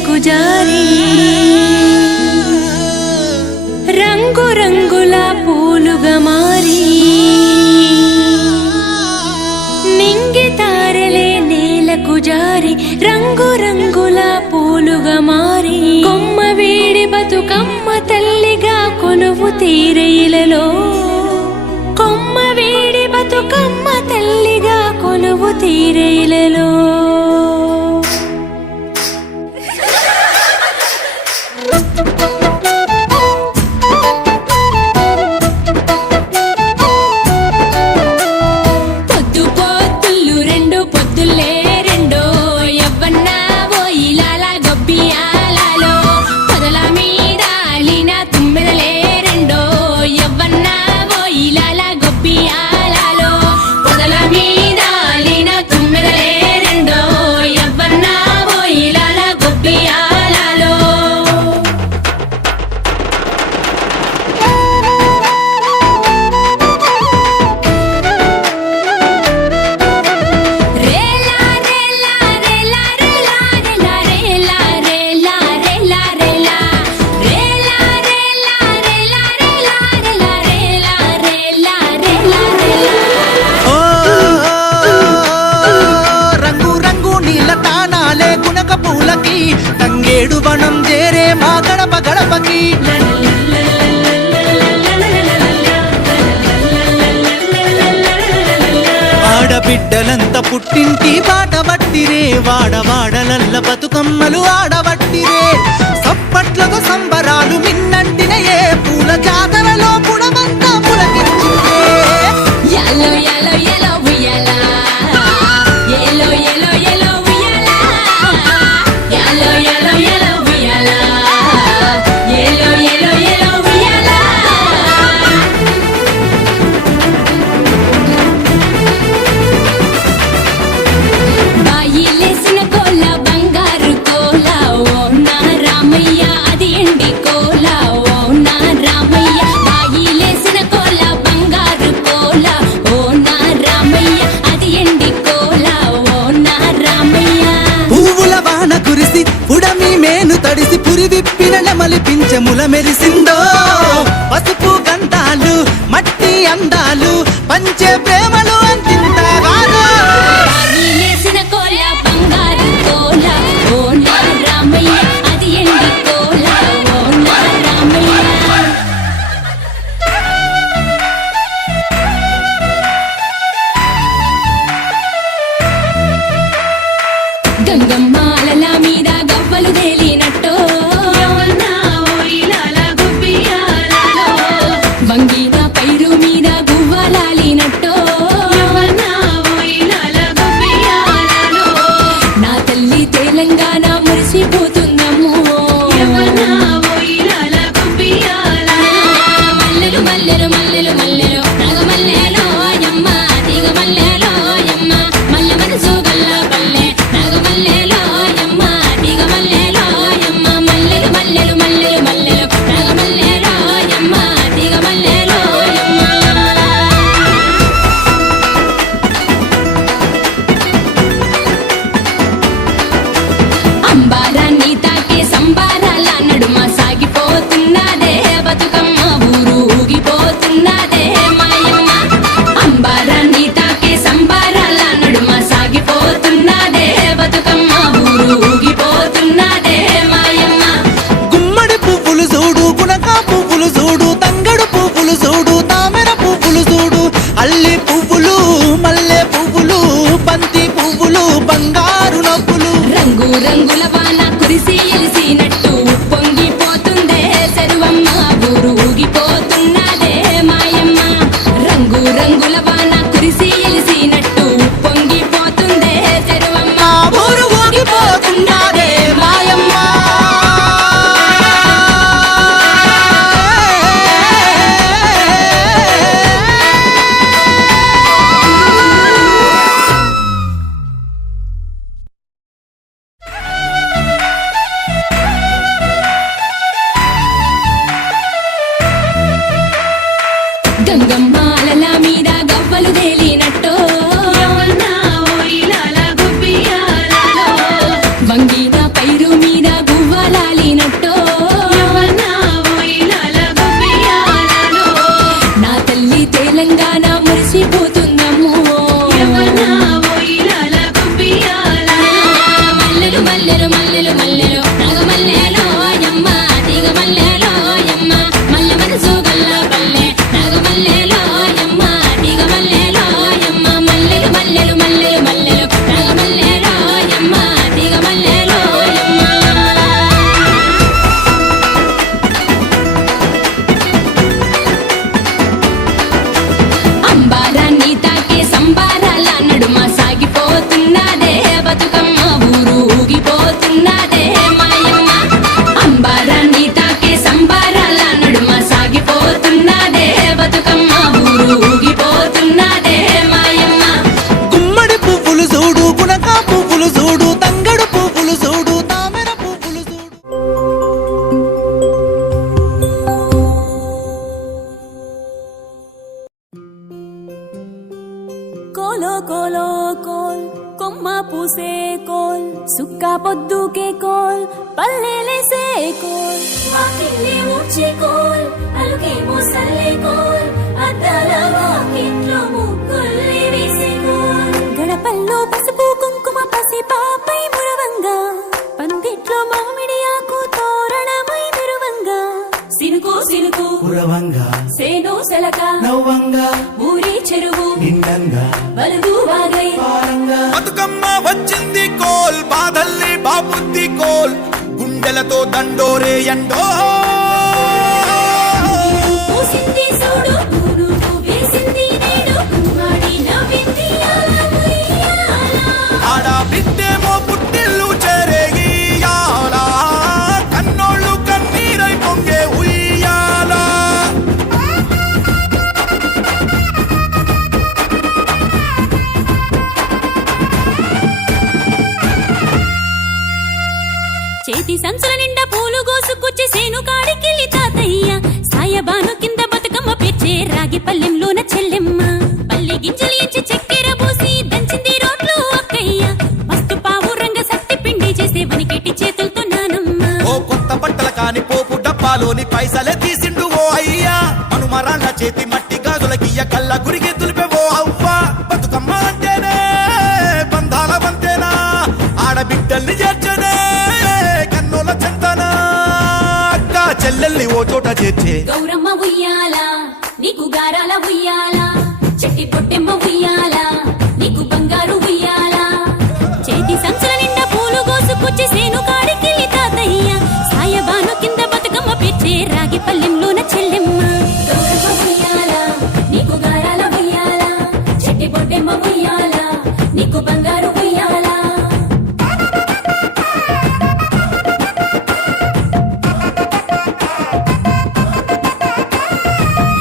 నేలకు జారి రంగు రంగుల పూలుగా మారి నింగి తారలే నేలకు జారి రంగు రంగుల పూలుగా మారి కొమ్మ వీడి బతుకమ్మ తల్లిగా కొలువు తీరైలలో కొమ్మ వీడి బతుకమ్మ తల్లిగా కొలువు తీరైలలో తంగేడు వనం చేరే మా గడప గడపకి ఆడబిడ్డలంత పుట్టింటి బాట పట్టిరే వాడవాడలల్ల బతుకమ్మలు ఆడబట్టిరే సప్పట్లతో సంబరాలు మిన్నంటినయే పూల జాతరలో పుడమంతా పులకించిందే యాలో యాలో యాలో ఉయ్యాలా ఏలో ఏలో ఏలో ఉయ్యాలా యాలో యాలో యాలో ఉయ్యాలా ఏలో ఏలో ఏలో ఉయ్యాలా బాయిలేసిన కోల బంగారు కోల ఓ నా రామయ్య అది ఎండి కోల ఓ నా రామయ్య బాయిలేసిన కోల బంగారు కోల ఓ నా రామయ్య అది ఎండి కోల ఓ నా రామయ్య పువ్వుల వాన కురిసి పుడమి మేను తడిసి పురి విప్పిన నెమలి పింఛముల మెరిసిందో పసుపు గంధాలు మట్టి అందాలు పంచే ప్రేమలు అంతింతగానో బాయిలేసిన కోల బంగారు కోల ఓ నా రామయ్య అది ఎండి కోల ఓ నా రామయ్య గంగమ్మాలల మీద గవ్వలు తేలినట్టో వంగిన పైరు మీద గువ్వలాలినట్టో నా తల్లి తెలంగాణ మురిసిపోతుందమ్మో మల్లెలు మల్లెలు మల్లెలు మల్లెలు నాగమల్లెలో యమ్మ తీగ మల్లెలో యమ్మ మల్లె మనసు గల్ల పల్లె నాగమల్లెలో యమ్మ తీగ మల్లెలో యమ్మ మల్లెలు మల్లెలు మల్లెలు మల్లెలు నాగమల్లెలో యమ్మ తీగ మల్లెలో యమ్మ అంబారాన్ని తాకే సంబారాల నడుమ సాగిపోతున్నదే బతుకమ్మ ఊరు ఊగిపోతున్నదే మాయమ్మ అంబారాన్ని తాకే సంబారాల నడుమ సాగిపోతున్నదే బతుకమ్మ ఊరు ఊగిపోతున్నదే మాయమ్మ గుమ్మడి పువ్వులు చూడు గుణక పువ్వులు చూడు తంగడు పువ్వులు చూడు తామెర పువ్వులు చూడు అల్లి పువ్వులు మల్లె పువ్వులు బంతి పువ్వులు బంగారు నవ్వులు రంగు రంగుల వాన కురిసి ఎలిసినట్టు పొంగిపోతుందే సెరువమ్మ ఊరు ఊగిపోతున్నదే మాయమ్మ రంగు రంగుల వాన కురిసి ఎలిసినట్టు పొంగిపోతుందే సెరువమ్మ మా ఊరు ఊగిపోతున్నదే మాయమ్మ గంగమ్మాలల మీద గవ్వలు తేలినట్టో వంగిన పైరు మీద పూసే కోల్ సుక్క పొద్దుకే coal పల్లెలేసే coal వాకిల్లే ఊడ్చే coal అలుకేమో Salle coal అద్దాల వాకిట్లో ముగ్గుల్ని వేసే కోల్ గడపల్లో పసుపు కుంకుమ పసి పాపై మురవంగా పందిట్లో మామిడి ఆకు తోరణమై మెరువంగా సినుకు సినుకు కురవంగా సేను సెలక నవ్వంగా ఊరి చెరువు నిండంగా బలుగు వాగై పారంగా బతుకమ్మ వచ్చింది కోల్ బాధల్ని బాబుద్ది కోల్ గుండెలతో దండోరే ఎండో పూసింది చూడు పూలు వేసింది నేడు కుమ్మాడి నవ్వింది ఉయ్యాల. ఆడ బిడ్డేమో పుట్టిల్లు చెరేగియాల కన్నోళ్ళు కన్నీరై పొంగే ఉయ్యాల చేతి సంచుల నిండా పూలు గోసుకొచ్చి సేను కాడికెళ్ళి తాతయ్య సాయబాను కింద బతుకమ్మ పెచ్చే రాగి పల్లెంలోన చెల్లెమ్మ పల్లె గింజలు ఎంచి చక్కెర పోసి దంచింది రోడ్లు అక్కయ్య మస్తు పావు రంగ సత్తి పిండి చేసే వనికెట్టి చేతులతో నానమ్మ ఓ కొత్త బట్టల కాని పోపు డబ్బాలోని పైసలే తీసిండు ఓ అయ్యా మనుమరాళ్ళ చేతి మట్టి గాజులకియ్య కళ్ళ గురిగి తులిపే ఓ అవ్వ బతుకమ్మ అంటేనే బంధాల వంతేనా ఆడబిడ్డల్ని చేర్చనే కన్నుల చెంతనా అక్క చెల్లెల్ని ఓ చోట చేర్చే గౌరమ్మ ఉయ్యాల నీకు గారాల ఉయ్యాల చెట్టి పొట్టెమ్మ ఉయ్యాల నీకు బంగారు ఉయ్యాల చేతి సంచుల నిండా పూలు గోసుకొచ్చి సేను కాడికెళ్ళి తాతయ్య సాయబాను కింద బతుకమ్మ పెచ్చే రాగి పల్లెంలోన చెల్లెమ్మ గౌరమ్మ ఉయ్యాల నీకు గారాల ఉయ్యాల చెట్టి పొట్టెమ్మ ఉయ్యాల నీకు బంగారు ఉయ్యాల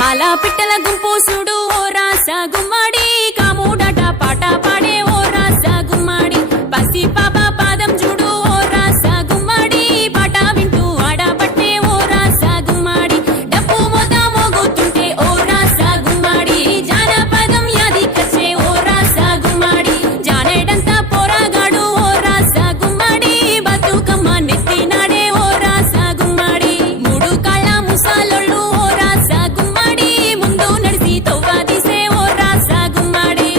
పాల పిట్టల గుంపు చూడు ఓ రాస గుమ్మడి కాముడట పాట పాడే ఓ రాస గుమ్మడి పసి పాప పాదం చూడు ఓ రాస గుమ్మడి పాట వింటూ ఆడబట్టే ఓ రాస గుమ్మడి డప్పు మోత మోగుతుంటే ఓ రాస గుమ్మడి జానపదం యాది కచ్చే ఓ రాస గుమ్మడి జానేడంతా పోరాగాడు ఓ రాస గుమ్మడి బతుకమ్మ నెత్తినాడే ఓ రాస గుమ్మడి మూడు కాళ్ళ ముసాలొళ్ళు ఓ రాస గుమ్మడి ముందు నడిసి తవ్వాదిసే ఓ రాస గుమ్మడి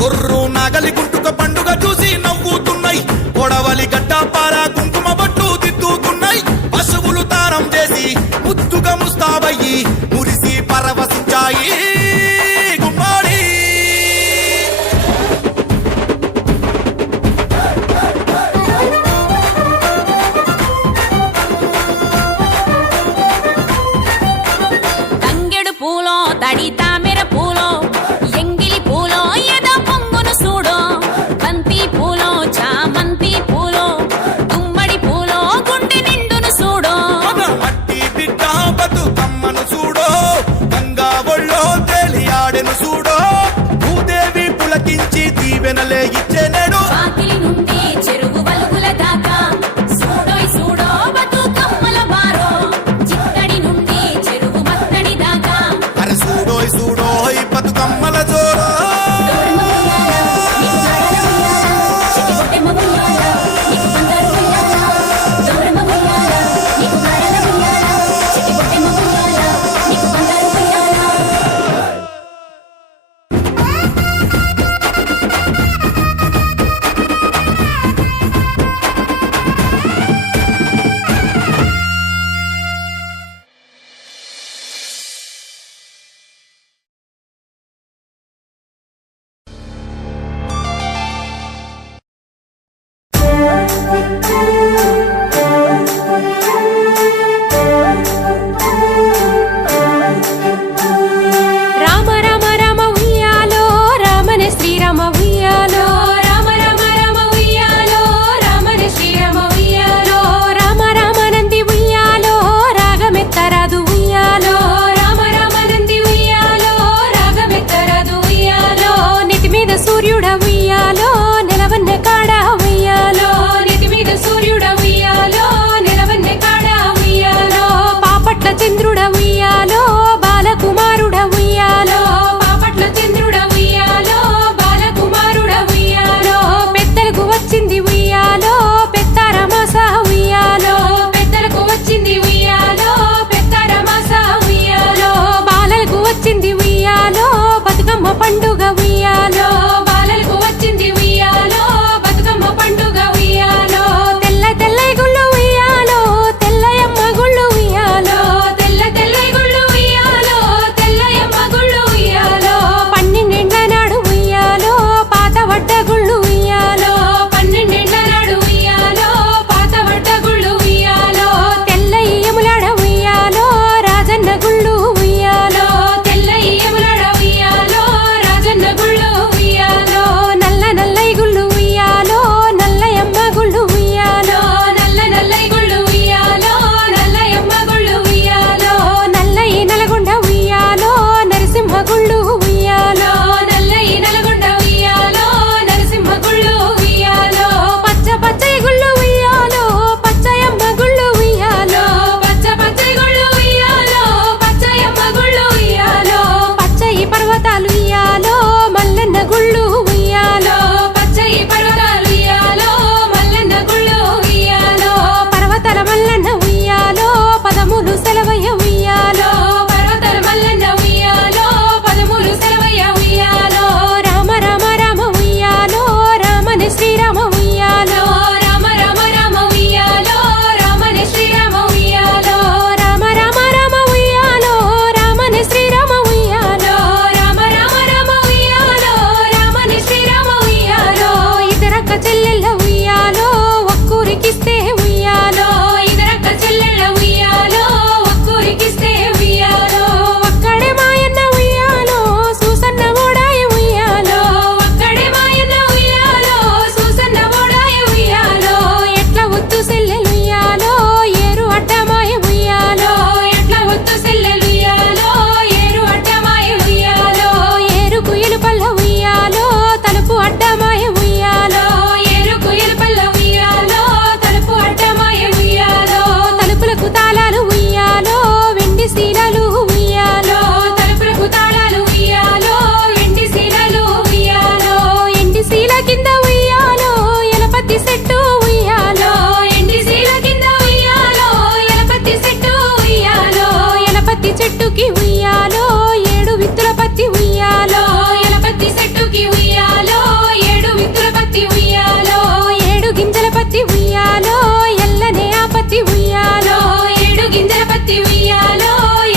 గొర్రు నాగలి గుంటుక పండుగ చూసి నవ్వుతున్నాయి కొడవలి గడ్డ పార కుంకుమ బట్టు దిద్దుతున్నాయి పశువులు తారం చేసి ముద్దుగా ముస్తాబయ్యి మురిసి పరవశించాయి గుమ్మాడి తంగెడు పూలో తడి తామెర పూలో ఎంగిలి పూలో ఎద పొంగును చూడో బంతి పూలో చామంతి పూలో గుమ్మడి పూలో గుండె నిండును చూడో మన మట్టి బిడ్డ బతుకమ్మను చూడో గంగా ఒళ్ళో తేలియాడెను చూడో భూదేవి పులకించి దీవెనలే ఇచ్చేనేడు వాకిలి నుండి చెరువు వలుగుల దాకా చూడోయ్ చూడో బతుకమ్మల బారో చిత్తడి నుండి చెరువు మత్తడి దాకా అరే చూడోయ్ చూడోయ్ బతుకమ్మల జోరో గౌరమ్మ ఉయ్యాల, నీకు గారాల ఉయ్యాల, చెట్టి పొట్టెమ్మ ఉయ్యాల, నీకు బంగారు ఉయ్యాల. గౌరమ్మ ఉయ్యాల, నీకు గారాల ఉయ్యాల, చెట్టి పొట్టెమ్మ ఉయ్యాల, నీకు బంగారు ఉయ్యాల. ఉయ్యాలో ఏడు విత్తుల పత్తి ఉయ్యాలో ఎలపత్తి చెట్టుకి ఉయ్యాలో ఏడు విత్తుల పత్తి ఉయ్యాలో ఏడు గింజల పత్తి ఉయ్యాలో ఎల్లనే ఆ పత్తి ఉయ్యాలో ఏడు గింజల పత్తి ఉయ్యాలో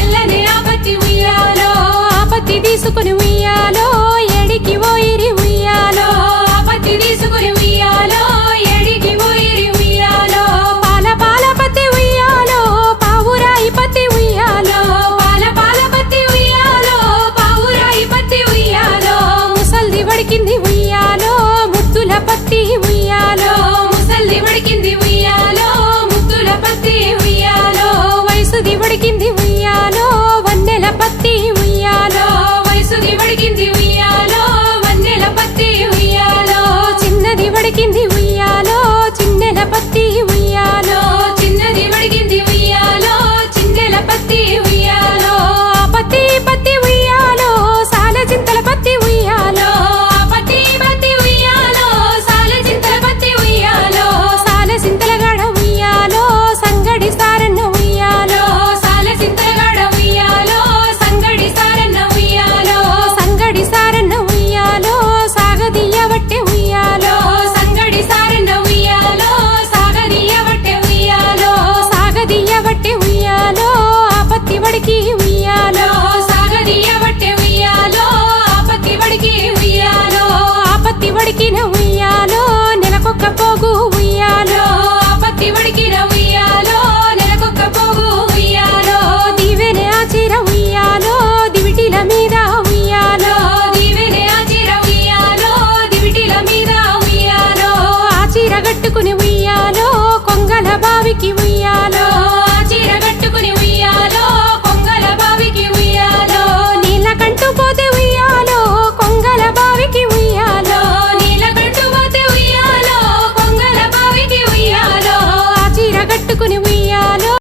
ఎల్లనే ఆ పత్తి ఉయ్యాలో ఆ పత్తి తీసుకుని ఉయ్యాలో ఏడికి ఓయిరి ఉయ్యాలో ఆ పత్తి తీసుకుని ఉయ్యాలో ఏడికి ఓయిరి ఉయ్యాలో పాల పత్తి ఉయ్యాలో పావురాయి పత్తి ఉయ్యాలో పాల పత్తి ఉయ్యాలో పావురాయి పత్తి ఉయ్యాలో ముసల్ది వడికింది ఉయ్యాలో ముద్దుల పత్తి ఉయ్యాలో ముసల్ది వడికింది ఉయ్యాలో ముద్దుల పత్తి ఉయ్యాలో వయసుది వడికింది ఉయ్యాలో వన్నెల పత్తి ఉయ్యాలో వయసుది వడికింది ఉయ్యాలో వన్నెల పత్తి ఉయ్యాలో చిన్నది వడికింది ఉయ్యాలో చిన్నెల పత్తి ఉయ్యాలో చిన్నది వడికింది ఉయ్యాలో చిన్నెల పత్తి ఉయ్యాలో ఆ పత్తి ఉయ్యాలో సాల చింతల పత్తి ఉయ్యాలో ఆ పత్తి ఉయ్యాలో సాల చింతల పత్తి ఉయ్యాలో సాల చింతల గడ ఉయ్యాలో సంగడి సారన్న ఉయ్యాలో సాల చింతల గడ ఉయ్యాలో సంగడి సారన్న ఉయ్యాలో సంగడి సారన్న ఉయ్యాలో సాగదీయ వట్టె ఉయ్యాలో సంగడి సారన్న ఉయ్యాలో సాగదీయ వట్టె ఉయ్యాలో సాగదీయ వట్టె ఉయ్యాలో ఆ పత్తి వడికి ఉయ్యాలో సాగదీయ వట్టె ఉయ్యాలో ఆ పత్తి వడికి ఉయ్యాలో ఆ పత్తి వడికిన ఉయ్యాలో నెలకొక్క పోగు ఉయ్యాలో ఆ పత్తి వడికిన ఉయ్యాలో నెలకొక్క పోగు ఉయ్యాలో దీవెనే ఆ చీర ఉయ్యాలో దివిటిల మీద ఉయ్యాలో దీవెనే ఆ చీర ఉయ్యాలో దివిటిల మీద ఉయ్యాలో ఆ చీర గట్టుకుని ఉయ్యాలో కొంగల బావికి ఉయ్యాలో ఆ చీర గట్టుకుని ఉయ్యాలో కొంగల బావికి ఉయ్యాలో నీళ్ళ కంటూ పోతే ఉయ్యాలో కొంగల బావికి ఉయ్యాలో నీళ్ళ కంటూ పోతే ఉయ్యాలో కొంగల బావికి ఉయ్యాలో ఆ చీర గట్టుకుని